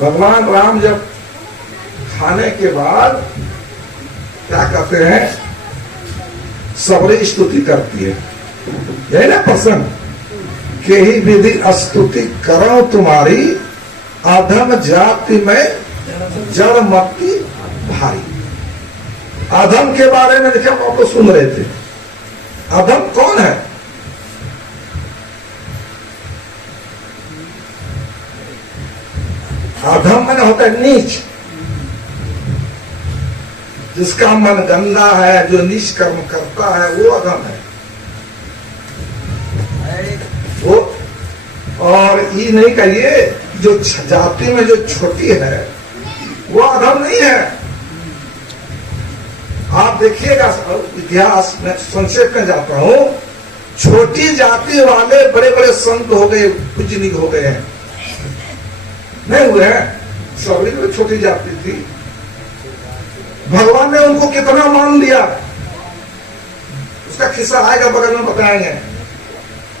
भगवान राम जब खाने के बाद क्या कहते हैं, सबरी स्तुति करती है, यही ना प्रसंग, के ही विधि स्तुति करो तुम्हारी, अधम जाति में जड़ मत्ती भारी। अधम के बारे में देखिए, आप तो सुन रहे थे, अधम कौन है? अधम मैंने होता है नीच, जिसका मन गंदा है, जो नीच कर्म करता है, वो अधम है। वो और ये नहीं कहिए जो जाति में जो छोटी है वो अधम नहीं है। आप देखिएगा इतिहास में, संक्षेप में जाता हूं, छोटी जाति वाले बड़े बड़े संत हो गए, पूजनीय हो गए हैं, नहीं हुए हैं? सबरी तो छोटी जाति थी, भगवान ने उनको कितना मान दिया, उसका किस्सा आएगा बगल में बताएंगे।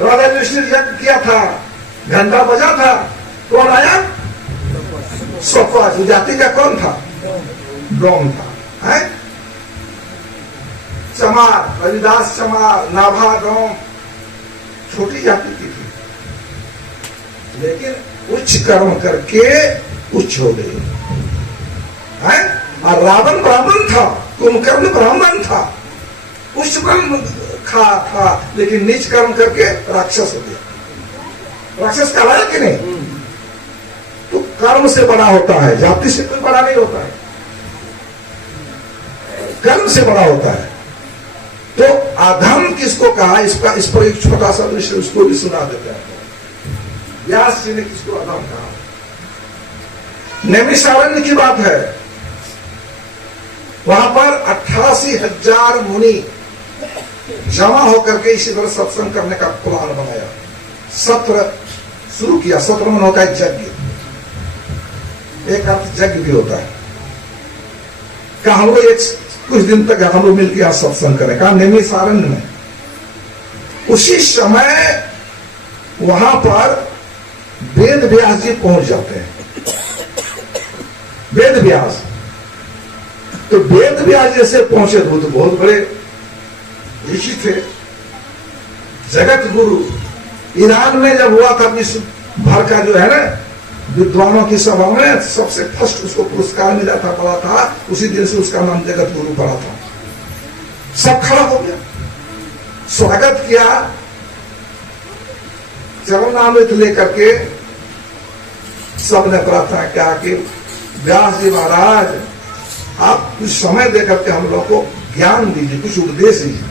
राजा युधिष्ठिर यज्ञ किया था, घंटा बजा था, कौन आया? स्वपाच। जाति का कौन था? डोम था, है? चमार, रविदास चमार, नाभा डोम, छोटी जाति की थी, लेकिन उच्च कर्म करके उच्च हो गई, है? और रावण ब्राह्मण था, कुंभकर्ण ब्राह्मण था, उच्च कर्म था, लेकिन नीच कर्म करके राक्षस हो गया। राक्षस कहलाया कि नहीं? तो कर्म से बड़ा होता है, जाति से कोई बड़ा नहीं होता है, कर्म से बड़ा होता है। तो अधम किसको कहा, इसका इस पर एक छोटा सा दृश्य उसको भी सुना देते हैं। व्यास जी ने किसको अधम कहा? नैमिषारण्य की बात है, वहां पर 88,000 मुनि जमा होकर के इसी तरह सत्संग करने का प्लान बनाया, सत्र शुरू किया। सत्र में होता है यज्ञ, एक अर्थ यज्ञ भी होता है। कहा हम लोग कुछ दिन तक हम लोग मिलकर यहां सत्संग करें, कहा नैमिषारण्य में। उसी समय वहां पर वेद व्यास जी पहुंच जाते हैं। वेद व्यास, तो वेद व्यास जैसे पहुंचे तो बहुत बड़े ऋषि थे, जगत गुरु। ईरान में जब हुआ था विश्व भर का जो है ना विद्वानों की सभा में, सबसे फर्स्ट उसको पुरस्कार मिला था, पड़ा था, उसी दिन से उसका नाम जगत गुरु पड़ा था। सब खड़ा हो गया, स्वागत किया, चरणामृत लेकर के सबने प्रार्थना किया कि व्यास जी महाराज आप कुछ समय देकर के हम लोग को ज्ञान दीजिए, कुछ उपदेश दीजिए।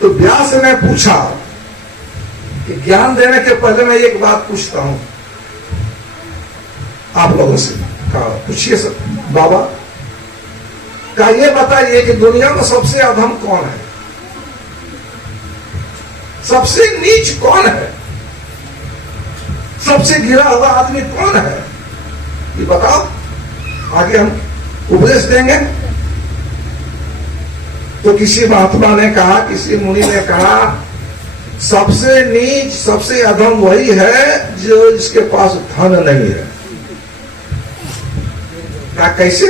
तो व्यास ने पूछा कि ज्ञान देने के पहले मैं एक बात पूछता हूं आप लोगों से। कहा पूछिए सर बाबा। का ये बताइए कि दुनिया में सबसे अधम कौन है, सबसे नीच कौन है, सबसे गिरा हुआ आदमी कौन है, ये बताओ, आगे हम उपदेश देंगे। तो किसी महात्मा ने कहा, किसी मुनि ने कहा, सबसे नीच सबसे अधम वही है जो जिसके पास धन नहीं है। क्या कैसे?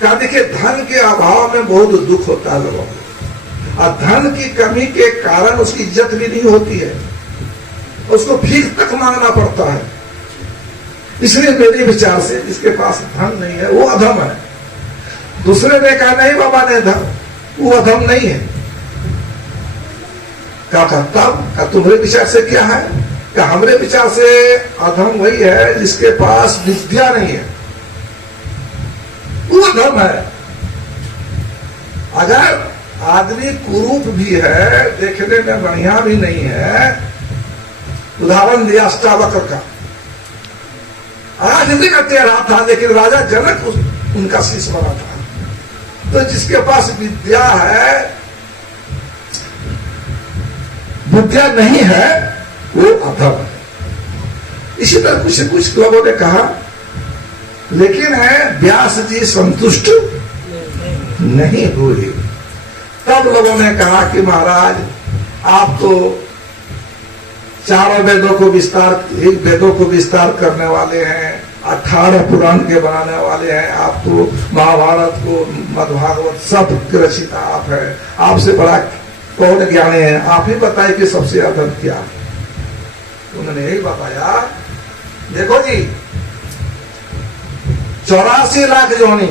क्या देखिए, धन के अभाव में बहुत दुख होता है लोगों को, और धन की कमी के कारण उसकी इज्जत भी नहीं होती है, उसको भीख तक मांगना पड़ता है। इसलिए मेरे विचार से जिसके पास धन नहीं है वो अधम है। दूसरे ने कहा नहीं बाबा ने धन, वो अधम नहीं है। कहा तब तुम्हारे विचार से क्या है? कि हमारे विचार से अधम वही है जिसके पास विद्या नहीं है, वो अधम है। अगर आदमी कुरूप भी है, देखने में बढ़िया भी नहीं है, उदाहरण दिया अष्टावक्र का, आज का तेरा था, लेकिन राजा जनक उनका शिष्य बना था। तो जिसके पास विद्या है, विद्या नहीं है, वो अधम है। इसी तरह कुछ लोगों ने कहा, लेकिन है व्यास जी संतुष्ट नहीं हुए। तब लोगों ने कहा कि महाराज आप तो चारों वेदों को विस्तार, एक वेदों को विस्तार करने वाले हैं, 18 पुराण के बनाने वाले हैं आप, तो महाभारत को मद्भागवत सब के रचिता आप है, आपसे बड़ा कौन ज्ञानी है? आप ही बताए कि सबसे अधम क्या है। उन्होंने यही बताया, देखो जी 84 लाख जोनी,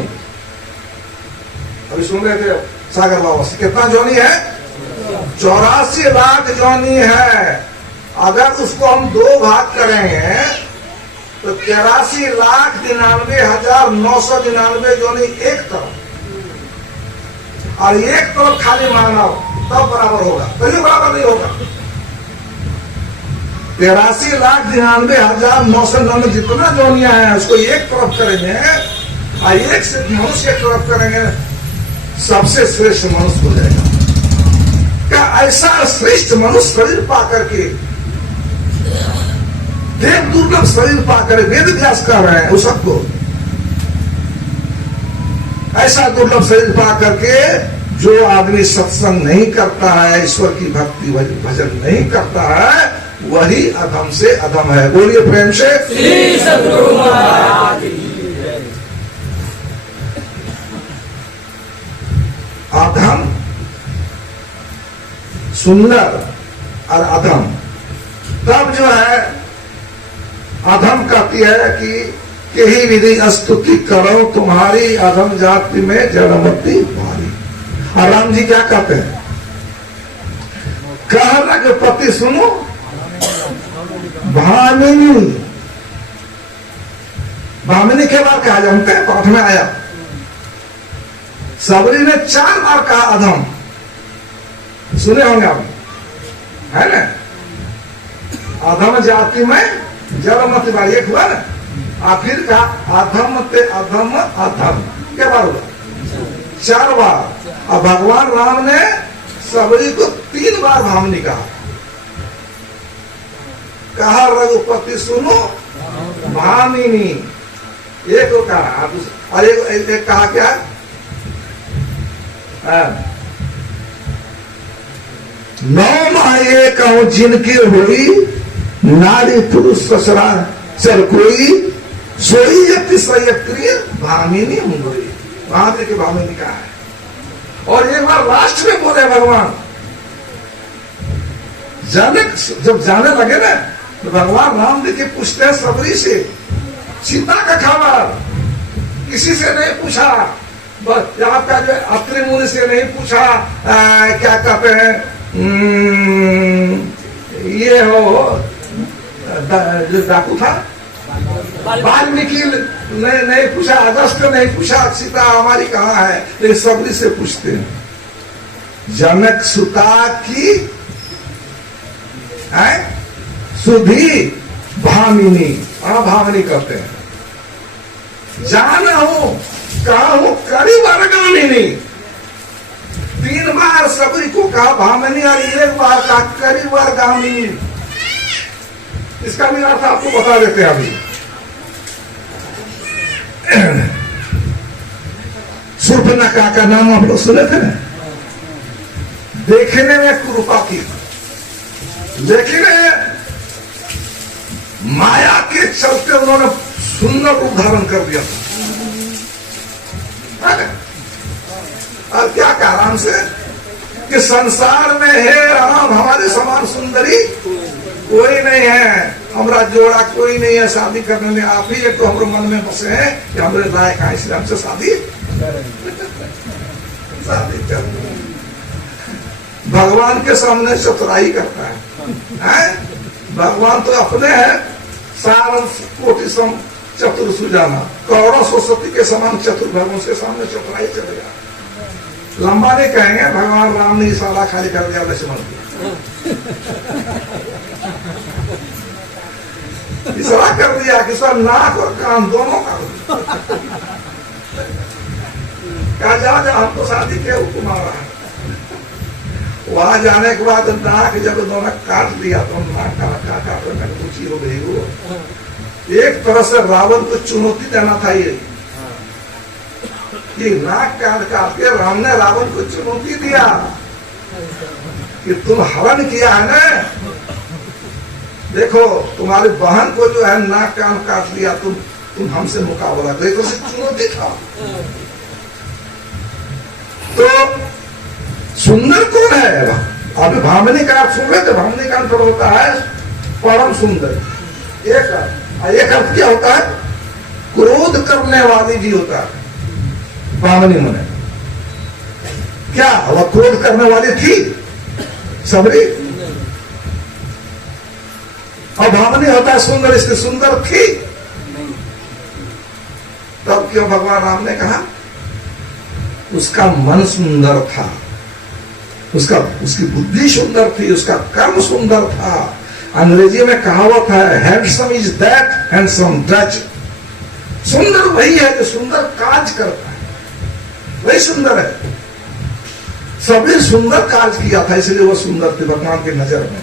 अभी सुन रहे थे सागर बाबा से, कितना जोनी है? 84 लाख जोनी है। अगर उसको हम 2 भाग करेंगे तो 83,99,999 जोनी एक तरफ, और एक तरफ खाली मानव, तब बराबर होगा, कभी बराबर नहीं होगा। 83,99,999 जितना जोनिया है उसको एक तरफ करेंगे, और एक से मनुष्य एक तरफ करेंगे, सबसे श्रेष्ठ मनुष्य हो जाएगा। क्या ऐसा श्रेष्ठ मनुष्य शरीर पा करके, देव दुर्लभ शरीर पा कर वेद व्यास कर रहे हैं उस सबको, ऐसा दुर्लभ शरीर पा करके जो आदमी सत्संग नहीं करता है, ईश्वर की भक्ति भजन नहीं करता है, वही अधम से अधम है। बोलिए प्रेम से श्री सद्गुरु महाराज। अधम सुंदर और अधम, तब जो है अधम कहती है कि यही विधि स्तुति करो तुम्हारी अधम जाति में जड़मती भारी। और राम जी क्या कहते हैं? कह रघुपति सुनो भामिनी। भामिनी के बाद कहा जानते हैं, पाठ में आया, सबरी ने 4 बार कहा अधम, सुने होंगे आप, है ना? अधम जाति में जड़मती भारी एक हुआ ना, आखिर का अधम ते अधम अधम क्या बार हुआ? 4 बार। और भगवान राम ने सबरी को 3 बार भामिनी कहा रघुपति सुनो भामिनी, एक को कहा, और एक कहा क्या? नौ माये कहूं जिनकी हुई, नारी पुरुष ससुरा चल कोई, सोई अतिशयत्री भामिनी मुंगरी। वहां देखिए भामिनी कहा है। और एक बार लास्ट में बोले भगवान, जब जाने लगे ना, तो भगवान राम देखिए पूछते हैं सबरी से सीता का खबर, किसी से नहीं पूछा, बस यहाँ का जो अत्रि मुनि से नहीं पूछा, क्या कहते हैं, ये हो जो डाकू था वाल्मीकि ने नहीं पूछा, अगस्त नहीं पूछा सीता हमारी कहाँ है, लेकिन सबरी से पूछते हैं। जनक सुता की है सुधी भामिनी, भामिनी कहते हैं। जाना हूं कहा हूं करी बार गामिनी, 3 बार सबरी को कहा भामिनी, और 1 बार कहा करी बार गामिनी। इसका भी अर्थ आपको बता देते हैं अभी। शूर्पणखा का नाम आप लोग सुने थे ना? देखने में कुरूपा थी, लेकिन माया के चलते उन्होंने सुंदर रूप धारण कर दिया था। और क्या कहा राम से कि संसार में है राम हमारे समान सुंदरी कोई नहीं है, हमारा जोड़ा कोई नहीं है शादी करने में, आप ही एक तो हमारे मन में बसे हैं कि हमारे लायक है, इसलिए हमसे शादी कर। भगवान के सामने चतुराई करता है, भगवान तो अपने हैं सार कोटि सम चतुर सुजाना, कौरव सरस्वती के समान चतुर, भगवान के सामने चतुराई चलेगा। लंबा नहीं कहेंगे भगवान राम ने इशारा खाली कर दिया लक्ष्मण को, इशारा कर दिया कि सर नाक और कान दोनों का क्या जा हम तो शादी के हुक्म आ रहा है। वहां जाने के बाद नाक जब दोनों काट लिया तो नाक काट ऊंची हो गई। वो एक तरह से रावण को चुनौती देना था ये कि नाक काट के राम ने रावण को चुनौती दिया कि तुम हरण किया है ना, देखो तुम्हारी बहन को जो है नाक कान काट लिया, तुम हमसे मुकाबला करो, एक तरह से चुनौती था। तो सुंदर कौन है? अभी भामिनी का आप सुन रहे थे, भामिनी का अंतर होता है परम सुंदर, एक अर्थ क्या होता है? क्रोध करने वाली भी होता है भामिनी मुने। क्या वह क्रोध करने वाली थी सबरी? और भामिनी होता है सुंदर, इसलिए सुंदर थी। तब क्यों भगवान राम ने कहा उसका मन सुंदर था, उसकी बुद्धि सुंदर थी, उसका कर्म सुंदर था। अंग्रेजी में कहावत है, handsome is that handsome Dutch. सुंदर वही है जो सुंदर काज करता है, वही सुंदर है। सभी सुंदर काज किया था, इसलिए वो सुंदर थी भगवान की नजर में।